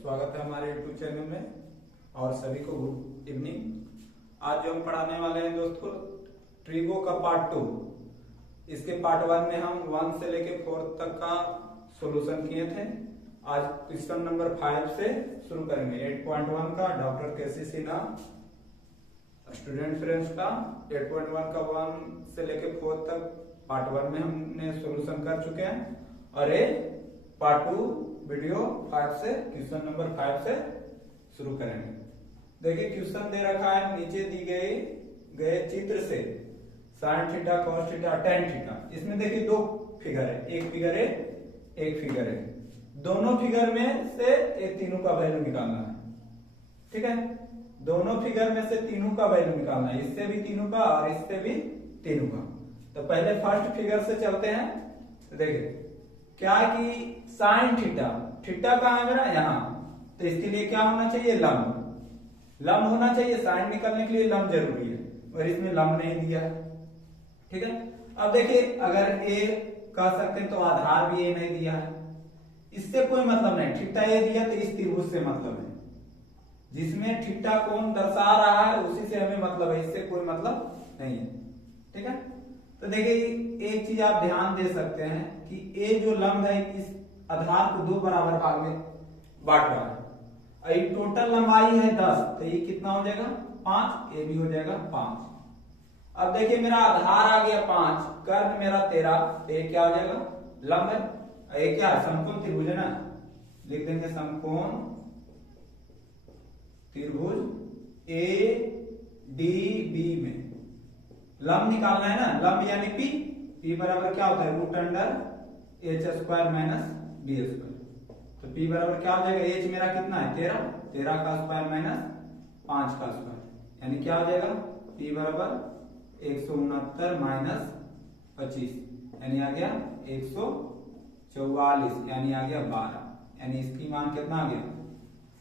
स्वागत है हमारे YouTube चैनल में और सभी को गुड इवनिंग। आज जो हम पढ़ाने वाले हैं दोस्तों ट्रिगो का पार्ट 2। इसके पार्ट 1 में हम 1 से लेके 4 तक का सॉल्यूशन किए थे। आज क्वेश्चन नंबर 5 से शुरू करेंगे। 8.1 का डॉक्टर केसी सिन्हा स्टूडेंट फ्रेंड्स का 8.1 का 1 से लेके 4 तक पार्ट 1 में हमने सॉल्यूशन कर चुके हैं और ये पार्ट 2 वीडियो 5 से क्वेश्चन नंबर 5 से शुरू करेंगे। देखिए क्वेश्चन दे रखा है, नीचे दी गए चित्र से sine theta cos theta tan theta. इसमें देखिए दो फिगर है, एक फिगर है एक फिगर है। दोनों फिगर में से ये तीनों का वैल्यू निकालना है। ठीक है, दोनों फिगर में से तीनों का वैल्यू निकालना है, इससे भी तीनों का और इससे भी तीनों का। तो पहले फर्स्ट फिगर से चलते हैं। तो देखिए क्या कि साइन थीटा, थीटा कहाँ है मेरा यहाँ, तो इसके लिए क्या होना चाहिए, लंब। लंब होना चाहिए, साइन निकालने के लिए लंब जरूरी है और इसमें लंब नहीं दिया है। ठीक है, अब देखिए अगर ए कह सकते हैं तो आधार भी ए नहीं दिया है, इससे कोई मतलब नहीं। थीटा ए दिया तो इस त्रिभुज से मतलब है, जिसमें थीटा कोण दर्शा रहा है उसी से हमें मतलब है, इससे कोई मतलब नहीं है। ठीक है, तो देखिए एक चीज आप ध्यान दे सकते हैं कि ए जो लंब है इस आधार को दो बराबर भाग में बांट रहा है। ये टोटल लंबाई है 10, तो ये कितना हो जाएगा 5, ये भी हो जाएगा 5। अब देखिए मेरा आधार आ गया 5, कर्ण मेरा 13, तो ये क्या हो जाएगा, लंब है। ये क्या है, समकोण त्रिभुज है ना, लिख देंगे समकोण त्रिभुज ए डी बी में लंब निकालना है ना। लंब यानी पी, पी बराबर क्या होता है, root under H square minus B square. तो पी बराबर क्या हो जाएगा, एच मेरा कितना है 13, 13 का स्क्वायर माइनस 5 का स्क्वायर, यानी क्या हो जाएगा पी बराबर 169 माइनस 25, यानी आ गया 144, यानी आ गया 12, यानी इसकी मान कितना आ गया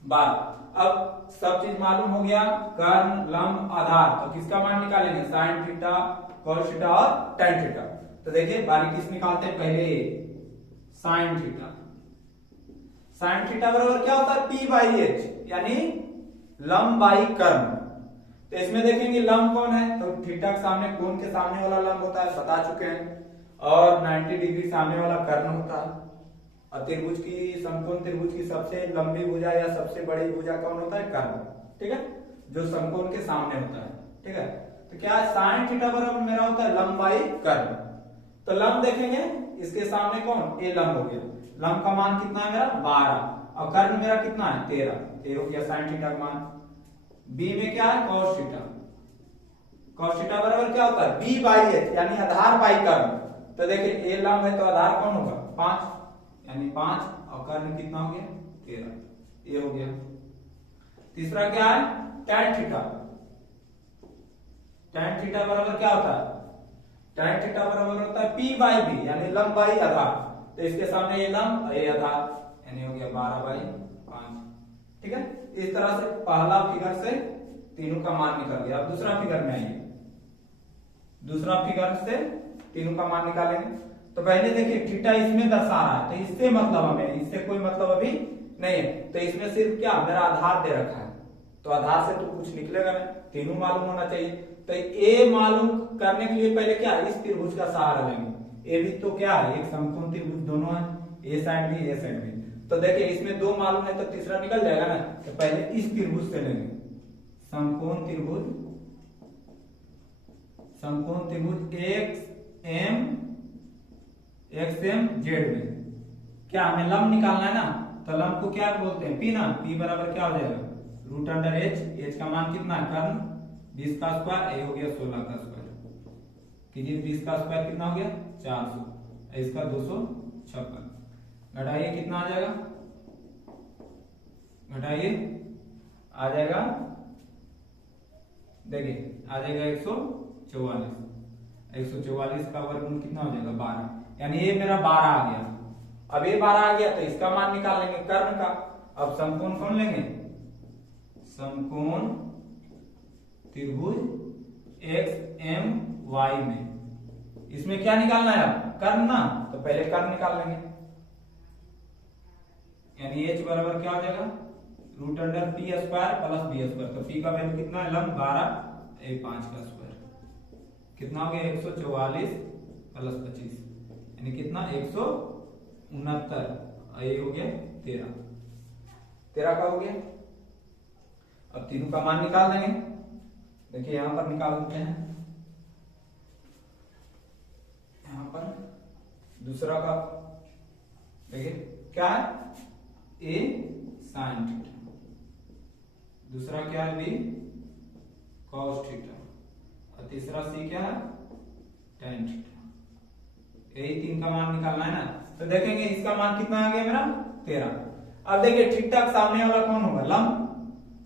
12। अब सब चीज मालूम हो गया, कर्ण लंब आधार, तो किसका मान निकालेंगे, साइन थीटा कॉस थीटा और टेन थीटा। तो देखिए बारीकी से निकालते हैं। पहले साइन थीटा, साइन थीटा बराबर क्या होता है, पी बाई एच, यानी लंब बाई कर्ण। तो इसमें देखेंगे लंब कौन है, तो थीटा के सामने कोण के सामने वाला लंब होता है, बता चुके हैं, और 90 डिग्री सामने वाला कर्ण होता है। और त्रिभुज की, समकोण त्रिभुज की सबसे लंबी भुजा या सबसे बड़ी भुजा कौन होता है, कर्ण। ठीक है, जो समकोण के सामने होता है। ठीक है, तो क्या है, साइन थीटा बराबर मेरा होता है लंब बाई कर्ण। तो लंब देखेंगे, इसके सामने कौन, ए लंब हो गया, लंब का मान कितना है मेरा 12, और कर्ण मेरा कितना है 13, ये हो गया साइन थीटा का मान। बी में क्या है, कॉस थीटा, कॉस थीटा बराबर क्या होता है, बी बाई एच, यानी आधार बाई कर्ण। तो देखिए ए लंब है तो आधार कौन होगा 5, यानी 5, और कर्ण कितना हो गया 13, ये हो गया। तीसरा क्या है, tan थीटा, tan थीटा बराबर क्या होता है, tan थीटा बराबर होता है p बाई बी, यानी लंब बाई आधार। तो इसके सामने ये लंब और ये आधार, यानी हो गया 12 बाई 5। ठीक है, इस तरह से पहला फिगर से तीनों का मान निकल गया। अब दूसरा फिगर में आइए, दूसरा फिगर से तीनों का मान निकालेंगे। तो पहले देखिए थीटा इसमें दर्शा रहा है, तो इससे मतलब हमें, इससे कोई मतलब अभी नहीं है। तो इसमें सिर्फ क्या, मेरा आधार दे रखा है, तो आधार से तो कुछ निकलेगा नहीं, तीनों मालूम होना चाहिए। तो ए मालूम करने के लिए पहले क्या, इस त्रिभुज का सहारा लेंगे। ए भी तो क्या है, एक समकोण त्रिभुज दोनों है, ए साइड भी ए साइड भी। तो देखिए इसमें दो मालूम है तो तीसरा निकल जाएगा ना। तो पहले इस त्रिभुज से लेंगे, समकोण त्रिभुज, समकोण त्रिभुज एक्स एम जेड में क्या हमें लंब निकालना है ना। तो लंब को क्या बोलते हैं, पी ना, पी बराबर क्या हो जाएगा रूट अंडर एच, एच का मान कितना है कर्ण 20 का स्क्वायर, ये हो गया 16 का स्क्वायर, कीजिए 20 का स्क्वायर कितना हो गया 400, इसका 256, घटाइए कितना आ जाएगा, घटाइए आ जाएगा, देखिए आ जाएगा 144, 144 का वर्गमूल कितना हो जाएगा 12, यानी ये मेरा 12 आ गया। अब ये 12 आ गया तो इसका मान निकाल लेंगे कर्ण का। अब समकोण कौन लेंगे, समकोण त्रिभुज एक्स एम वाई में, इसमें क्या निकालना है कर्ण ना, तो पहले कर्ण निकाल लेंगे, यानी एच बराबर क्या हो जाएगा root under P square plus B square. तो पी का वैल्यू कितना है लंब 12, 5 का स्क्वायर कितना हो गया 144 प्लस 25 यानी कितना 169। ये हो गया 13 का हो गया। अब तीनों का मान निकाल देंगे। देखिए यहां पर निकाल देते हैं। यहां पर दूसरा का देखिए क्या है ए साइन थीटा, दूसरा क्या है बी कॉस थीटा और तीसरा सी क्या है टेन थीटा। यही तीन का मान निकालना है ना। तो देखेंगे इसका मान कितना आ गया मेरा 13। अब देखिए थीटा के सामने वाला कौन होगा लंब।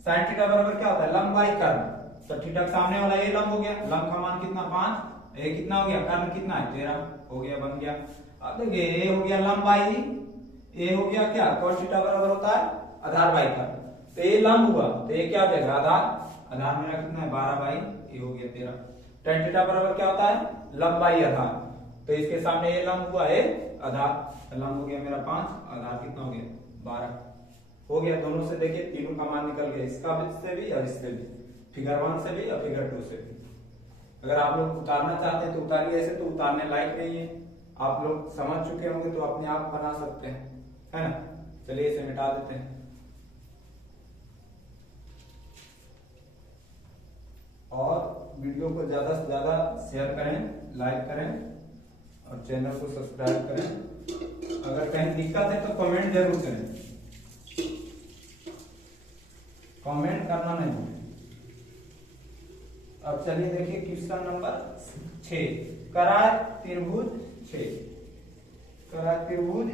साइन थीटा बराबर क्या होता है लंब बाई कर्ण। तो थीटा के सामने वाला ये लंब हो गया, लंब का मान कितना 5, ये कितना हो गया कर्ण कितना है 13 हो गया बन गया। अब देखिए ये हो गया लंब बाई ये हो गया क्या cos थीटा बराबर होता है आधार बाई कर्ण। तो ये लंब हुआ तो ये क्या हो जाएगा आधार, आधार मेरा कितना है 12 बाई ये हो गया 13। tan थीटा बराबर क्या होता है लंब बाई आधार। तो इसके सामने ये लंब हुआ है आधार, लंब हो गया मेरा 5, आधार कितना हो गया 12 हो गया। दोनों से देखिए तीनों का मान निकल गया, इसका से भी और इससे भी, फिगर 1 से भी और फिगर 2 से भी। अगर आप लोग उतारना चाहते हैं तो उतारिए, ऐसे तो उतारने लायक नहीं है। आप लोग समझ चुके होंगे तो अपने आप बना सकते हैं है ना। चलिए इसे मिटा देते हैं और वीडियो को ज्यादा से ज्यादा शेयर करें, लाइक करें और चैनल को सब्सक्राइब करें। अगर कहीं दिक्कत है तो कमेंट जरूर करें, कमेंट करना नहीं भूलें। अब चलिए देखिए क्वेश्चन नंबर 6। कराय त्रिभुज 6, कराय त्रिभुज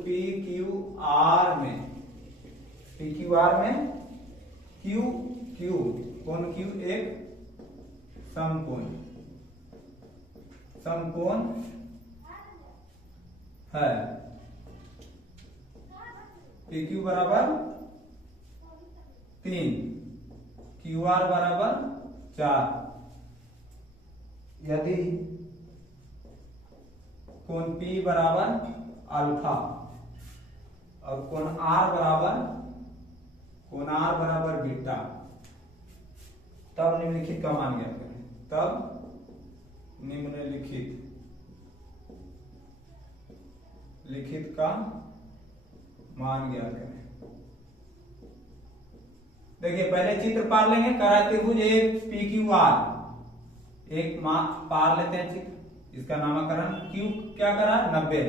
पी क्यू आर में, पी क्यू आर में क्यू क्यू कोण क्यू एक समकोण, समकोण है। पी क्यू बराबर 3, क्यू आर बराबर 4। यदि कोण P बराबर अल्फा और कोण R बराबर बीटा, तब निम्नलिखित का मान ज्ञात करें। तब लिखित का मान ज्ञात करें। देखिए पहले चित्र पार लेंगे। कराय त्रिभुज पी क्यू आर, एक पार लेते हैं चित्र, इसका नामकरण क्यू क्या करा 90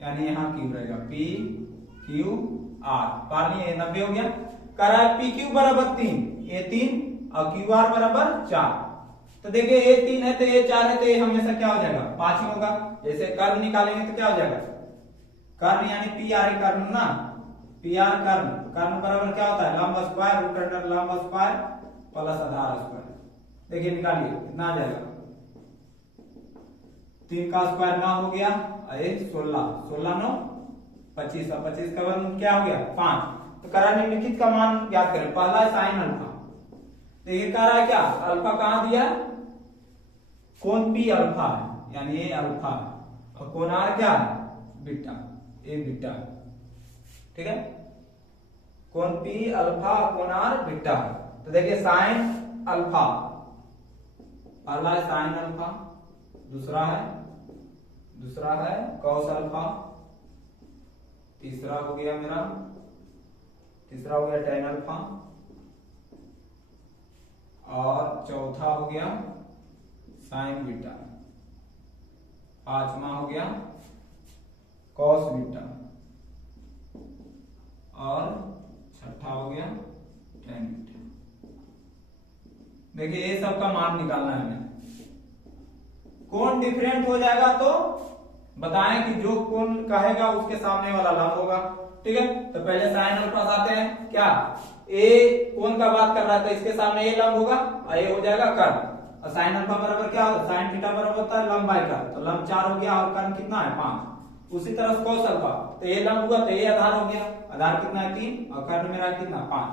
यानी यहाँ क्यू रहेगा पी क्यू आर, पार लिए 90 हो गया। कराय पी क्यू बराबर 3, ये 3 और क्यू आर बराबर 4। तो देखिए ये 3 है तो ये 4 है तो ये हमेशा क्या हो जाएगा 5 ही होगा। जैसे कर्ण निकालेंगे तो क्या हो जाएगा कर्ण यानी पी आर कर्ण ना, पी आर कर्ण, कर्ण बराबर क्या होता है लंब स्क्वायर रूट अंडर लंब स्क्वायर प्लस आधार स्क्वायर। देखिए निकालिए कितना आ जाएगा 3 का स्क्वायर 9 हो गया, 16, 16 9 25 और 25 का वर्ग क्या हो गया 5। तो कराय निम्नलिखित का मान ज्ञात करें। पहला साइन अल्फा, तो ये कह रहा है क्या अल्फा कहां दिया कोण P अल्फा है यानी ये अल्फा है और कोण R क्या है बीटा, ये बीटा है ठीक है। कोण P अल्फा कोण R बीटा है। तो देखिए साइन अल्फा, पहला है साइन अल्फा, दूसरा है कॉस अल्फा, तीसरा हो गया टेन अल्फा और चौथा हो गया साइन बीटा, पांचवा हो गया कॉस बीटा और छठा हो गया टेन बीटा। देखिए ये सब का मान निकालना है हमें। कोण डिफरेंट हो जाएगा तो बताएं कि जो कोण कहेगा उसके सामने वाला लंब होगा ठीक है। तो पहले साइन अल्फा आते हैं क्या ए कोण का बात कर रहा है तो इसके सामने ये लंब होगा और ये हो जाएगा कर्ण। और साइन अल्फा बराबर क्या होता है साइन थीटा बराबर होता है लंब बाई कर्ण, तो लंब 4 हो गया और कर्ण कितना है 5। उसी तरह कॉस अल्फा, तो ये लंब हुआ तो ये आधार हो गया, आधार कितना है 3 और कर्ण मेरा कितना 5।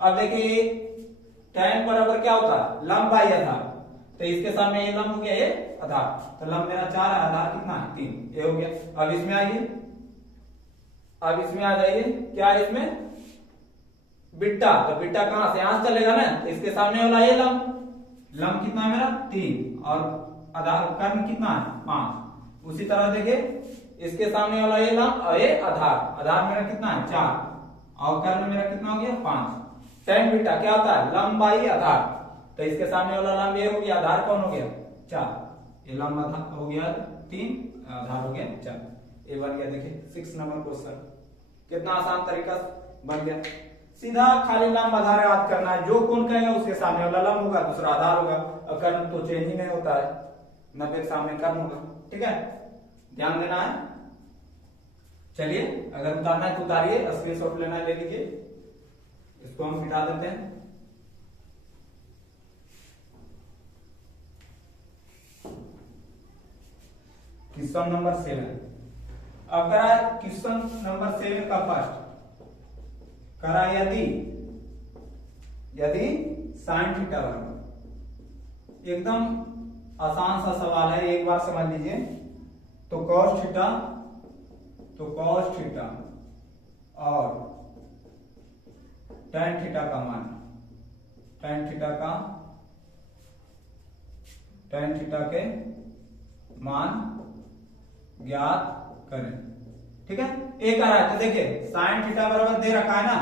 अब देखिए tan बराबर क्या होता है लंब बाई आधार, तो इसके सामने ये लंब हो गया ये आधार, तो लंब मेरा 4 है आधार कितना है 3, ये हो गया। अब इसमें आइए, अब इसमें आ जाइए क्या है इसमें बीटा, तो बीटा कहां से, यहां से चलेगा ना, तो इसके सामने वाला ये लंब, लंब कितना है मेरा 3 और आधार कर्ण कितना है 5। उसी तरह देखिए इसके सामने वाला ये लंब और ये आधार, आधार मेरा कितना है 4 और कर्ण मेरा कितना हो गया 5। tan बीटा क्या होता है, लंब बाई आधार, तो इसके सामने वाला लंब ये हो गया, आधार कौन हो गया 4, ये लंब आधार हो गया 3, आधार हो गया 4। ये बन गया देखिए 6 नंबर क्वेश्चन। कितना आसान तरीका बन गया, सीधा खाली लंब आधार याद करना है, जो कोण कहेगा उसके सामने वाला लंब होगा, दूसरा आधार होगा, और कर्ण तो चेंज ही नहीं होता है, 90 के सामने कर्ण होगा। ठीक है, ध्यान देना है। चलिए अगर उतारना है तो उतारिए, स्क्रीनशॉट लेना है ले लीजिए, इसको हम मिटा देते हैं। क्वेश्चन नंबर 7 अब करा है, क्वेश्चन नंबर 7 का फर्स्ट करा, यदि साइन थीटा बराबर, एकदम आसान सा सवाल है, एक बार समझ लीजिए। तो cos थीटा और tan थीटा का मान, tan थीटा के मान ज्ञात करें। ठीक है, एक आ रहा है, तो देखिए साइन थीटा बराबर दे रखा है ना,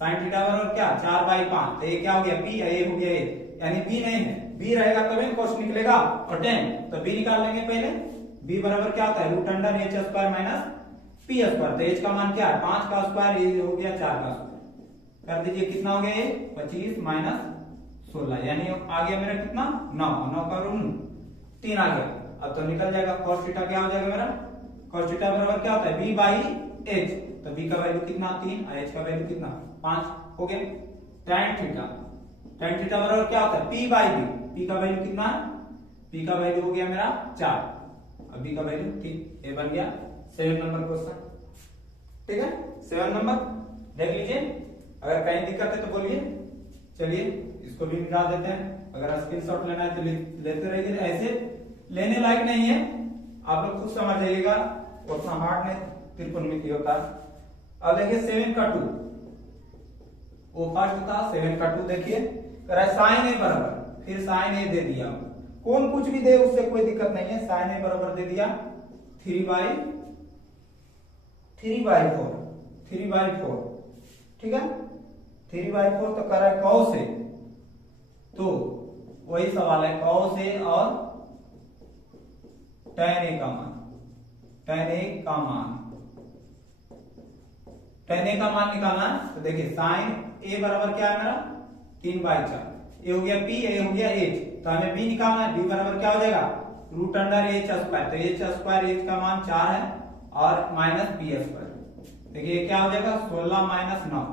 साइन थीटा बराबर क्या 4/5, तो ये क्या हो गया p, ये हो गया a, यानी b नहीं है, b रहेगा तभी cos निकलेगा, और tan तो b निकाल लेंगे पहले। b बराबर क्या होता है √h² माइनस p², तो h का मान क्या है 5 का स्क्वायर, ये हो गया 4 का स्क्वायर, कर दीजिए कितना हो गया ये 25 माइनस 16, यानी आ गया मेरा कितना 9 का ऋण 3 आ गया। अब तो निकल जाएगा cos थीटा क्या हो जाएगा मेरा, cos थीटा बराबर क्या होता है b/h, तो b का वैल्यू कितना 3 और h का वैल्यू कितना 5 हो गया। tan थीटा बराबर क्या होता है p/b, p का वैल्यू कितना है, p का वैल्यू हो गया मेरा 4 और b का वैल्यू 3, ये बन गया 7 नंबर क्वेश्चन। ठीक है, 7 नंबर देख लीजिए, अगर कहीं दिक्कत है तो बोलिए। चलिए इसको भी मिटा देते हैं, अगर स्क्रीनशॉट लेना है तो लेते रहिए, ऐसे लेने लायक नहीं है, आप लोग खुद समझ जाइएगा, उतना हार्ड नहीं त्रिकोणमिति होता। अब देखिए 7 का 2, वो फर्स्ट था 7 का 2, देखिए साइन ए बराबर, फिर साइन ए दे दिया, कौन कुछ भी दे उससे कोई दिक्कत नहीं है, साइन ए बराबर दे दिया 3/4, ठीक है 3/4, तो कर रहा है cos ए, तो वही सवाल है cos ए और tan ए का मान, tan ए का मान निकालना है। तो देखिए साइन ए बराबर क्या है मेरा 3/4, ये हो गया p, ये हो गया h, तो हमें b निकालना है, b बराबर क्या हो जाएगा √h², तो h² h का मान 4 है और माइनस p², देखिए क्या हो जाएगा 16 माइनस 9,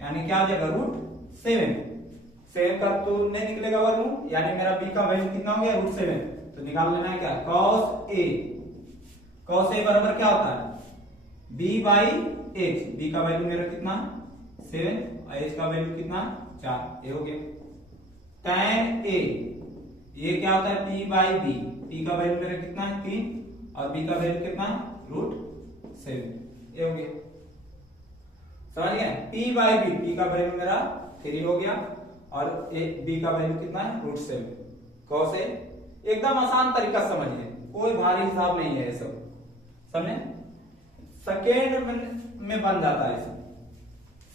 यानी क्या हो जाएगा √7 का तो नहीं निकलेगा वर्गमूल, यानी मेरा b का वैल्यू कितना हो गया √7, तो निकाल लेना है क्या cos a बराबर क्या होता है b/h, b का वैल्यू मेरा कितना 7 और h का वैल्यू कितना 4, ये हो गया। tan a ये क्या होता है p/b, p का वैल्यू मेरा कितना है 3 और b का वैल्यू कितना √7, ये हो गया, समझ गए। p/b, p का वैल्यू मेरा 3 हो गया और b का वैल्यू कितना है √7, cos a, एकदम आसान तरीका समझिए, कोई भारी हिसाब नहीं है ये सब, समझे, सेकेंड में बन जाता है,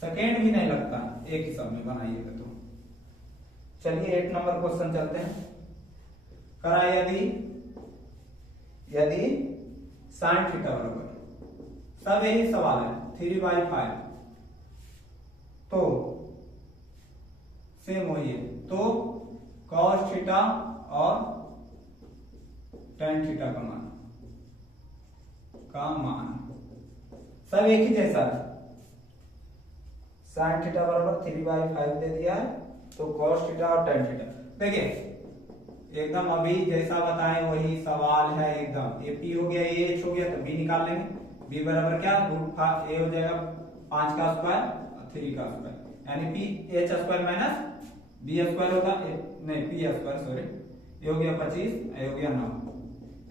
सेकेंड भी नहीं लगता, एक ही सब में बनाइएगा तो। चलिए 8 नंबर क्वेश्चन चलते हैं, करा यदि साइन थीटा बराबर, सब यही सवाल है 3/5, तो सेम वही है, तो cos थीटा और tan थीटा का मान सब एक ही जैसा है, साइन थीटा बराबर 3/5 दे दिया है, तो cos थीटा और tan थीटा देखिए एकदम अभी जैसा बताएं वही सवाल है एकदम, ये p हो गया, ये h हो गया, तो b निकाल लेंगे, b बराबर क्या a हो जाएगा 5 का स्क्वायर और 3 का स्क्वायर, यानी p(h² माइनस b² होगा, नहीं p², सॉरी, ये हो गया 25, ये हो गया 9,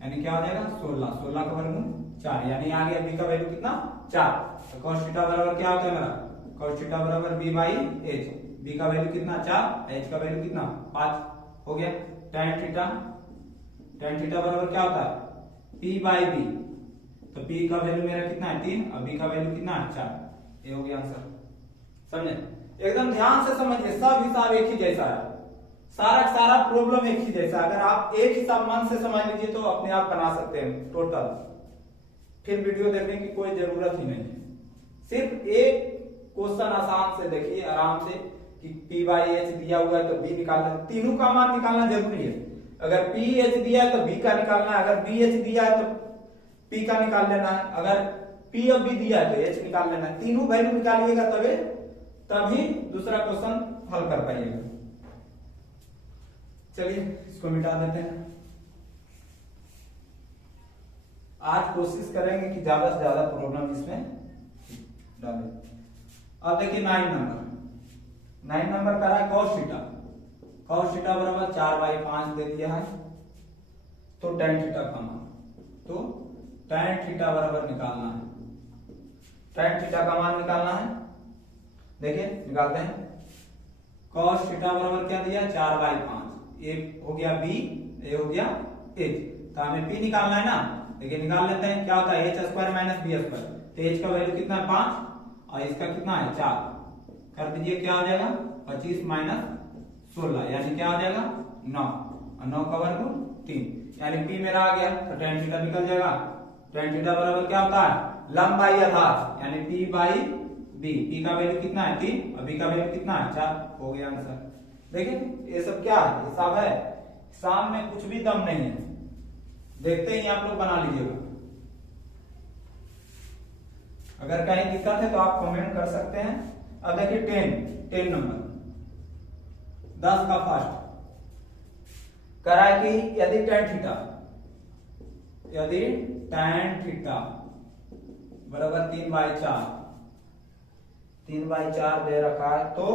यानी क्या हो जाएगा 16 का वर्गमूल 4, यानी आ गया b का वैल्यू कितना 4, तो cos थीटा बराबर क्या होता है मेरा cos थीटा बराबर b बाई h। b का वैल्यू कितना 4, h का वैल्यू कितना 5 हो गया। tan थीटा बराबर क्या होता है p बाई b। तो p का वैल्यू मेरा कितना है 3 और b का वैल्यू कितना है 4। ये हो गया आंसर। समझे? एकदम ध्यान से समझिए, सब हिसाब एक ही जैसा है, सारा प्रॉब्लम एक ही जैसा। अगर आप एक हिसाब मन से समझ लीजिए तो अपने आप बना सकते हैं टोटल, फिर वीडियो देखने की कोई जरूरत ही नहीं है। सिर्फ एक क्वेश्चन आसान से देखिए आराम से कि p बाई h दिया हुआ है तो b निकालना, तीनों का मान निकालना जरूरी है। अगर p h दिया है तो b का निकालना है, अगर b h दिया है तो p का निकाल लेना है, अगर p और b दिया है तो h निकाल लेना है। तीनों वैल्यू निकालिएगा तभी दूसरा क्वेश्चन हल कर पाइएगा। चलिए इसको मिटा देते हैं। आज कोशिश करेंगे कि ज्यादा से ज्यादा प्रॉब्लम इसमें डालें। अब देखिए 9 नंबर का है cos थीटा बराबर 4/5 दे दिया है। तो tan थीटा का मान, तो tan थीटा बराबर निकालना है, tan थीटा का मान निकालना है। देखिए निकालते हैं। cos थीटा बराबर क्या दिया 4/5, ए हो गया b, ए हो गया h। तो हमें p निकालना है ना, देखिए निकाल लेते हैं। क्या होता है h square minus b square. तो h का वैल्यू कितना है 5 और इसका कितना है 4। कर दीजिए, क्या हो जाएगा 25 माइनस 16 यानी क्या हो जाएगा 9 और 9 का वर्ग 3 यानी p मेरा आ गया। तो tan थीटा निकल जाएगा। tan थीटा बराबर क्या होता है लंब बाई आधार यानी p बाई b। p का वैल्यू कितना है 3 और b का वैल्यू कितना है 4। हो गया आंसर। देखिए ये सब क्या है हिसाब है, हिसाब में कुछ भी दम नहीं है, देखते ही आप लोग बना लीजिएगा। अगर कहीं दिक्कत है तो आप कमेंट कर सकते हैं। अब देखिए 10 नंबर 10 का फर्स्ट करा कि यदि tan थीटा बराबर 3/4 दे रखा है तो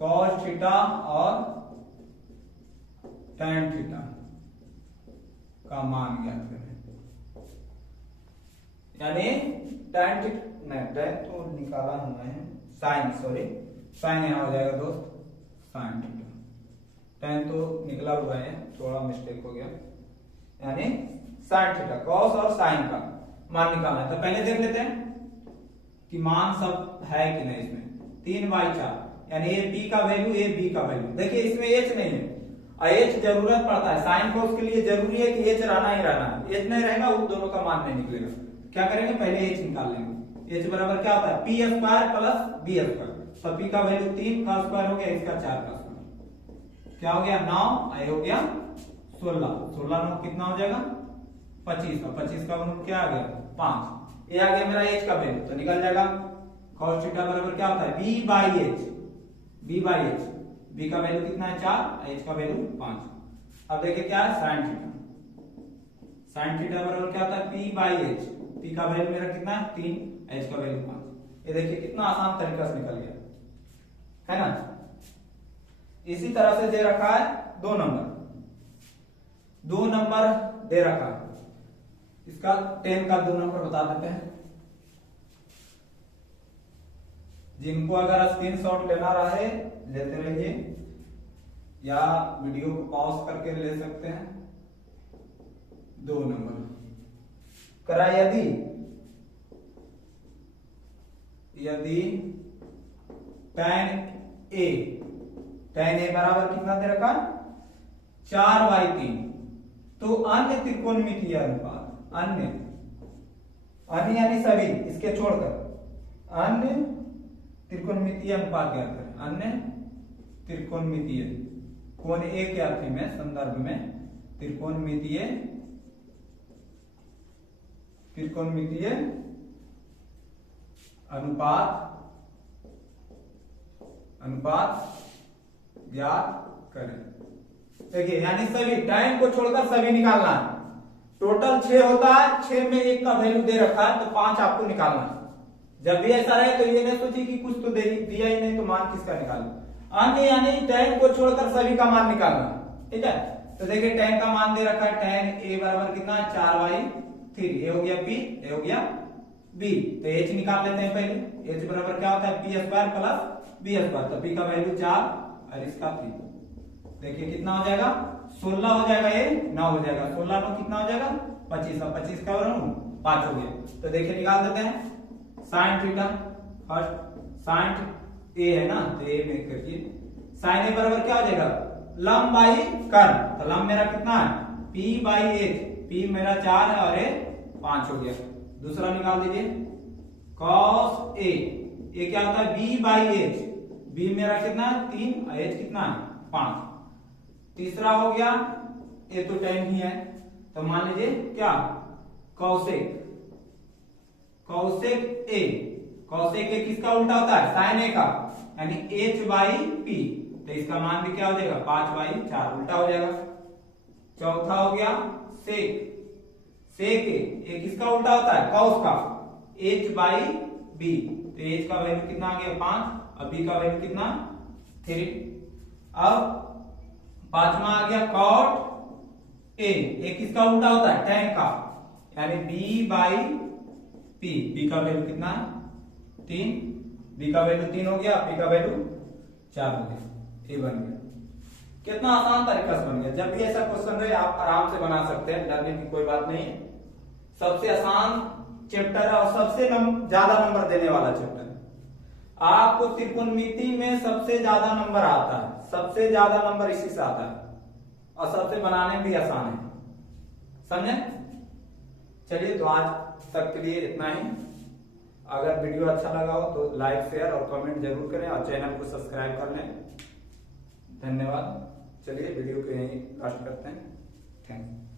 cos थीटा और tan थीटा का मान ज्ञात करें। यानी tan थीटा नहीं, tan तो निकाला हमने, साइन यहां हो जाएगा दोस्त, साइन थीटा। tan तो निकला हुआ है, थोड़ा मिस्टेक हो गया। यानी साइन थीटा, cos और साइन का मान निकालना है। तो पहले देख लेते हैं कि मान सब है कि नहीं। इसमें 3/4 यानी ए p का वैल्यू, ए b का वैल्यू। देखिए इसमें h नहीं है और h जरूरत पड़ता है साइन को, उसके लिए जरूरी है कि h रहना ही रहना है। h नहीं रहेगा उन दोनों का मान नहीं निकलेगा। क्या करेंगे पहले h निकाल लेंगे। h बराबर क्या होता है p square plus b square. तो p का वैल्यू 3 का स्क्वायर हो गया, इसका 4 का स्क्वायर क्या हो गया 9 और हो गया 16। 16 9 कितना हो जाएगा 25 का 25 का वर्ग क्या आ गया 5। ये आ गया मेरा h का वैल्यू, तो निकल जाएगा cos थीटा बराबर क्या होता है b बाई h। b का वैल्यू कितना है 4, h का वैल्यू 5। अब देखिए क्या है sin थीटा बराबर क्या होता है p बाई h। p का वैल्यू मेरा कितना है 3, h का वैल्यू 5। ये देखिए कितना आसान तरीका से निकल गया है ना। इसी तरह से दे रखा है 2 नंबर दे रखा है। इसका 10 का 2 नंबर बता देते हैं। जिनको अगर स्क्रीनशॉट लेना रहे लेते रहिए या वीडियो को पॉज करके ले सकते हैं। 2 नंबर करा यदि tan a बराबर कितना दे रखा 4/3 तो अन्य त्रिकोणमितीय अनुपात, अन्य यानी सभी इसके छोड़कर अन्य त्रिकोणमितीय अनुपात ज्ञात करें। अन्य त्रिकोणमितीय कोण ए के अर्थ में संदर्भ में त्रिकोणमितीय अनुपात ज्ञात करें। देखिए यानी सभी tan को छोड़कर सभी निकालना है। टोटल 6 होता है, 6 में 1 का वैल्यू दे रखा है तो 5 आपको निकालना है। जब भी ऐसा रहे तो ये नहीं सोचिए कि कुछ तो दिया ही नहीं तो मान किसका निकालना। अन्य यानी tan को छोड़कर सभी का मान निकालना, ठीक है। तो देखिए tan का मान दे रखा है tan a बराबर कितना 4/3। ये हो गया p, ये हो गया बी। तो एच निकाल लेते हैं पहले। एच बराबर क्या होता है, P square plus B square. तो पी का वैल्यू 4 और इसका 3। देखिए कितना हो जाएगा, 16 हो जाएगा, ये 9 हो जाएगा। 16 9 कितना हो जाएगा, 25। और 25 का 5 हो गया। तो देखिए निकाल देते हैं साइन थीटा। फर्स्ट साइन ए है ना, तो ए में करिए। साइन ए बराबर क्या हो जाएगा, लंब बाई कर्ण। तो लंब मेरा कितना है, पी बाई एच। पी मेरा 4 है और ए 5 हो गया। दूसरा निकाल दीजिए कॉस ए। ये क्या होता है, बी बाई एच। बी मेरा कितना है, 3 और एच कितना है, 5। तीसरा हो गया, ये तो tan ही है, तो मान लीजिए क्या, कौसेक। कौसेक ए। कौसेक ए किसका उल्टा होता है, साइन ए का, यानी h बाई पी। तो इसका मान भी क्या हो जाएगा, 5 बाई 4 उल्टा हो जाएगा। चौथा हो गया सेक। सेक ए किसका उल्टा होता है, कौस का, h बाई बी। तो h का वैल्यू कितना आ गया, 5 और b का वैल्यू कितना, 3। अब पांचवा आ गया कॉट ए किसका उल्टा होता है, tan का, यानी b बाई पी। b का वैल्यू कितना है, 3। b का वैल्यू 3 हो गया, p का वैल्यू 4 हो गया। ये बन गया। कितना आसान तरीका से बन गया। जब भी ऐसा क्वेश्चन रहे आप आराम से बना सकते हैं, डरने की कोई बात नहीं है। सबसे आसान चैप्टर है और सबसे ज्यादा नंबर देने वाला चैप्टर है। आपको त्रिकोणमिति में सबसे ज्यादा नंबर आता है, सबसे ज्यादा नंबर इसी से आता है और सबसे बनाने में भी आसान है, समझे। चलिए, तो आज तक के लिए इतना ही। अगर वीडियो अच्छा लगा हो तो लाइक शेयर और कमेंट जरूर करें और चैनल को सब्सक्राइब कर लें। धन्यवाद। चलिए वीडियो को यहीं लास्ट करते हैं। Thank you.